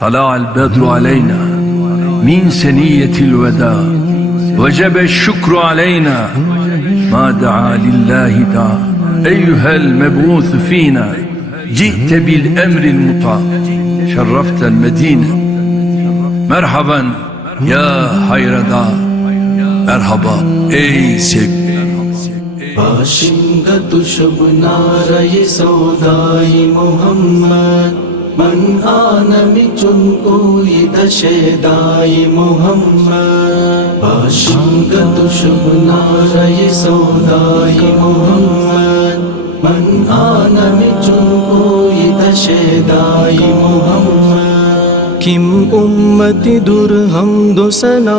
طلع البدر علينا من سنية الوداع وجب الشكر علينا ما دعا لله داع أيها المبعوث فينا جئت بالأمر المطاع شرفت المدينة مرحبا يا حيردا مرحبا ey sevgili باشندت شب نارے سودائی محمد من آنم چن کوئی دشیدائی محمد باشندت شب نارے سودائی محمد من آنم چن کوئی دشیدائی محمد کم امتی در حمد و ثنا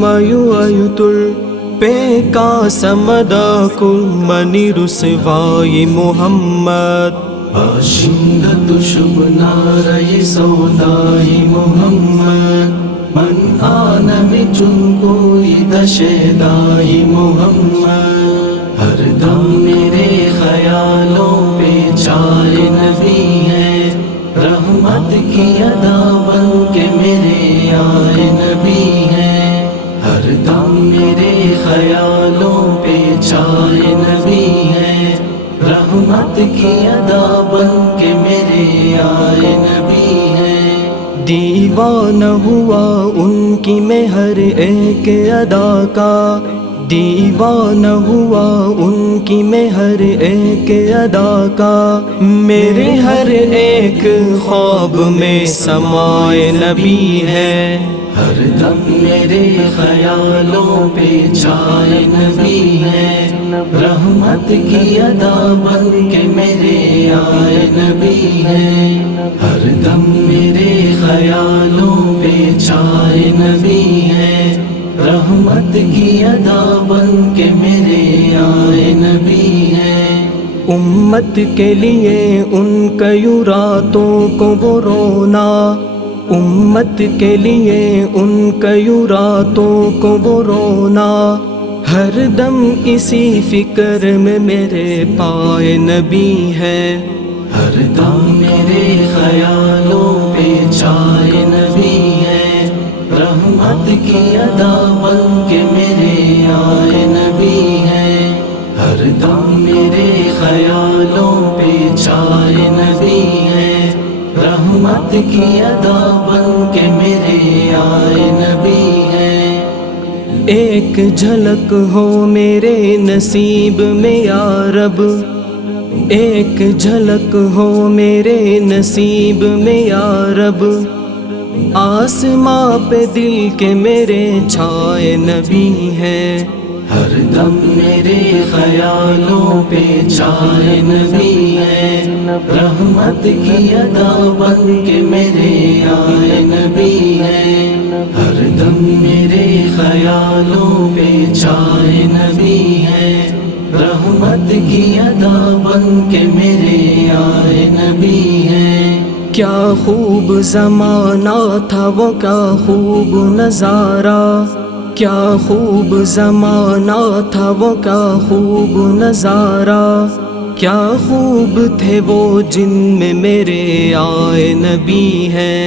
مایویتل پیکا سمدا کل منی رسوائی محمد باشندت شب نارے سودائی محمد من آنم چن کوئی دشیدائی محمد ہر دم میرے خیالوں پہ چائے نبی ہے رحمت کی ادا بن کے میرے آئے نبی ہے ہر دم میرے خیالوں پہ چائے نبی ہے رحمت کی ادا بن کے میرے آئے نبی ہے دیوانہ ہوا ان کی میں ہر ایک ادا کا دیوانہ ہوا ان کی میں ہر ایک ادا کا میرے ہر ایک خواب میں سمائے نبی ہے ہر دم میرے خیالوں پہ چھائے نبی ہے رحمت کی ادا بن کے میرے آئے نبی ہے ہر دم میرے خیالوں پہ چھائے نبی ہے رحمت کی ادا بن کے میرے آئے نبی ہے امت کے لیے ان کا یوں راتوں کو وہ رونا امت کے لیے ان کا یوں راتوں کو وہ رونا ہر دم اسی فکر میں میرے پائے نبی ہے ہر دم میرے خیالوں پہ چھائے نبی ہے رحمت کی ادا بن کے میرے آئے نبی ہے ہر دم میرے خیالوں پہ چھائے نبی ہے رحمت کی ادا بن کے میرے آئے نبی ہے ایک جھلک ہو میرے نصیب میں یا رب ایک جھلک ہو میرے نصیب میں یا رب آسماں پہ دل کے میرے چھائے نبی ہے ہر دم میرے خیالوں پہ چھائے نبی ہے رحمت کی ادا بن کے میرے آئے نبی ہے ہر دم میرے خیالوں پہ چھائے نبی ہے رحمت کی ادا بن کے میرے آئے نبی ہے کیا خوب زمانہ تھا وہ کیا خوب نظارہ کیا خوب زمانہ تھا وہ کیا خوب نظارہ کیا خوب تھے وہ جن میں میرے آئے نبی ہے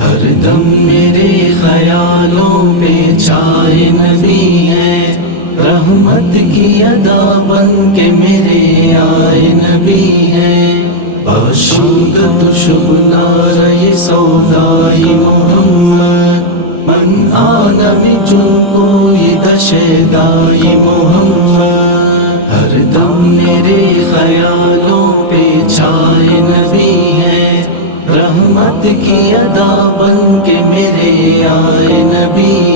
ہر دم میرے خیالوں پہ چھائے نبی ہے رحمت کی ادا بن کے میرے آئے نبی ہے باشندت شب نارے سودائی محمد من آنم چن کوئی دشیدائی محمد ہر دم میرے خیالوں پہ چھائے نبی ہے رحمت کی ادا بن کے میرے آئے نبی